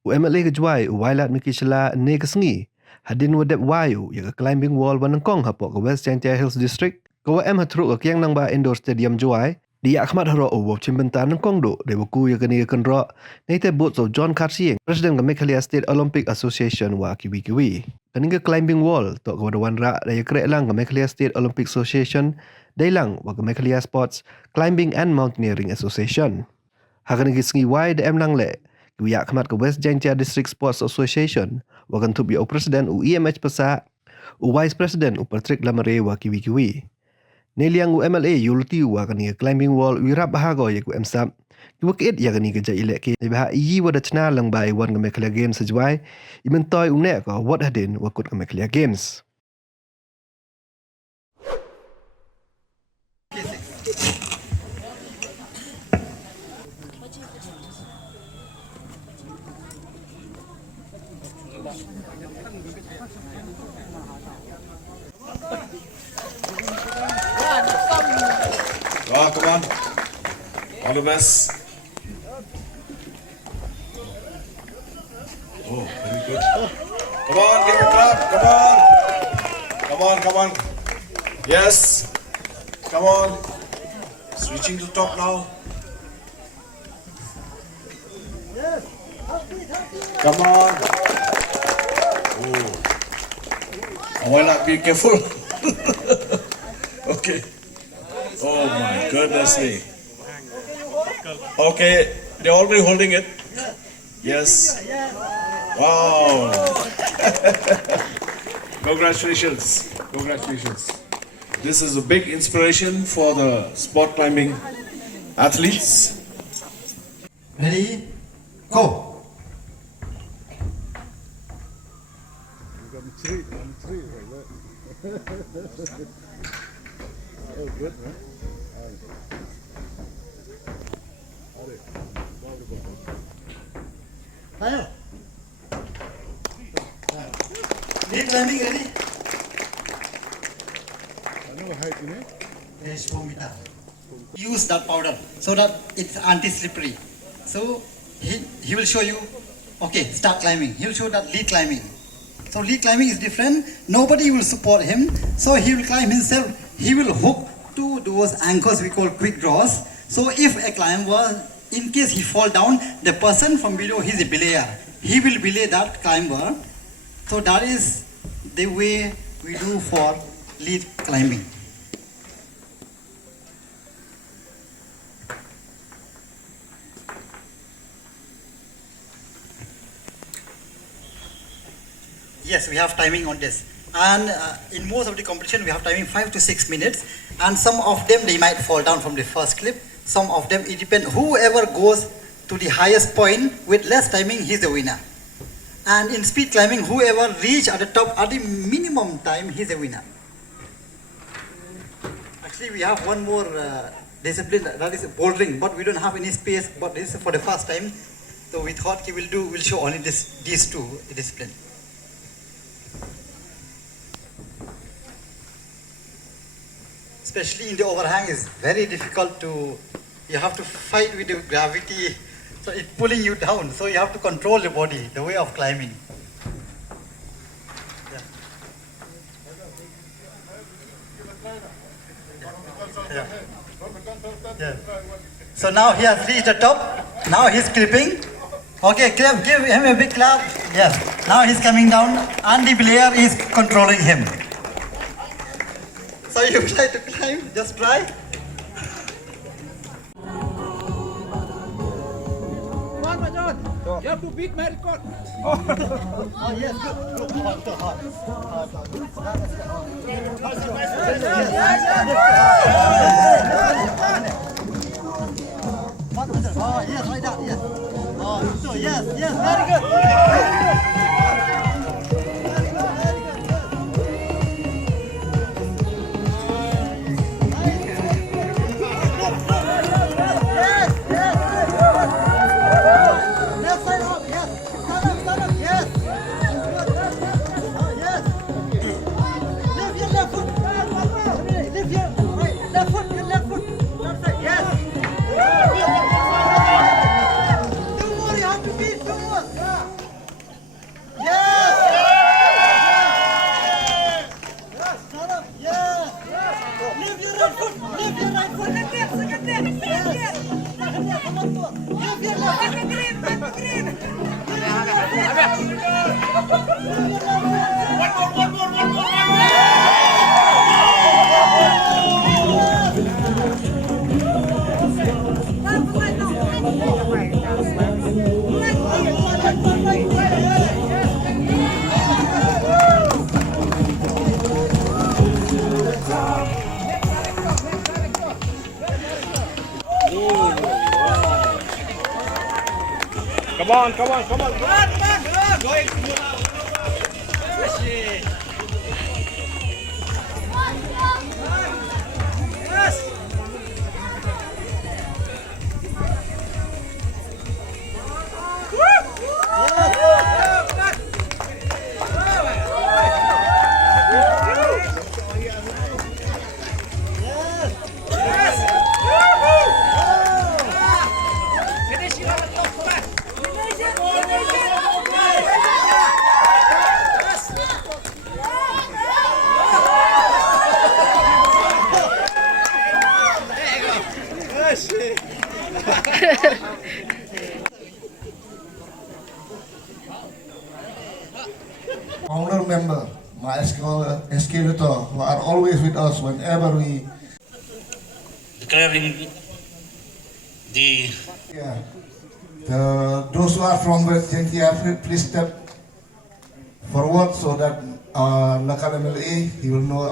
UMLA ke juai Wailat Mikishla ne kesengi. Hadin wadep wayu ya climbing wall wanengkong hapok ke West Jaiñtia Hills district. Kawa hatruk ke kiang nang ba indoor stadium juai. Dia akhmat haro uwo chimbentan nengkong do de buku ya keni kenro. Neite boots of John Carsieng, President ke Meghalaya State Olympic Association wa kiwi-kiwi. Keni ke climbing wall tok ke wadawan rak daya kerek lang ke Meghalaya State Olympic Association. Dailang wa ke Meghalaya Sports Climbing and Mountaineering Association. Hakani ke sengi wai de lang le. Kuya khmat ke West Jaiñtia District Sports Association wakan tubi o President EMH Pesa u Vice President u Patrick Lamare wa kiwi-kiwi. Neliang UMLA yulti wakan ke climbing wall wirap bahago ye ku emsap. Kiwa keet ya kani ke jai ilek ke bah yi wada chna lang bai wan ke Meghalaya Games sejwai imentoy unek ko wat hadin wakut ke Meghalaya Games. Come on. All the best. Oh, very good. Come on, give a clap. Come on. Come on, come on. Yes. Come on. Switching to top now. Come on. Oh. Why not be careful? Okay. Oh my goodness me. Okay, they're already holding it. Yes. Wow. Congratulations. Congratulations. This is a big inspiration for the sport climbing athletes. Ready? Go! Oh, good, man. Tayo. Lead climbing ready? Ano height ini? Yes, 4 meter. Use that powder so that it's anti-slippery. So he will show you. Okay, start climbing. He will show that lead climbing. So lead climbing is different. Nobody will support him. So he will climb himself. He will hook to those anchors we call quick draws. So if a climber, in case he fall down, the person from below, he's a belayer. He will belay that climber. So that is the way we do for lead climbing. Yes, we have timing on this. And in most of the competition, we have timing 5 to 6 minutes. And some of them, they might fall down from the first clip. Some of them, it depends. Whoever goes to the highest point with less timing, he's the winner. And in speed climbing, whoever reach at the top at the minimum time, he's the winner. Actually, we have one more discipline, that is bouldering, but we don't have any space. But this is for the first time. So we thought we'll show only these two disciplines. Especially in the overhang is very difficult to, you have to fight with the gravity, so it's pulling you down, so you have to control the body, the way of climbing. Yeah. Yeah. So now he has reached the top, now he's clipping. Okay, give him a big clap. Yes, now he's coming down and the player is controlling him. So you try to climb, just try. Come on, Majon. You have to beat my record. Oh yes, good. Hard. Oh yes, like that, yes. Oh, so yes, very good. Two more, you have to beat two more. Come on, come on, come on. Founder member, my escalator, who are always with us whenever we, declaring the those who are from West Jaiñtia, please step forward so that local MLA, he will know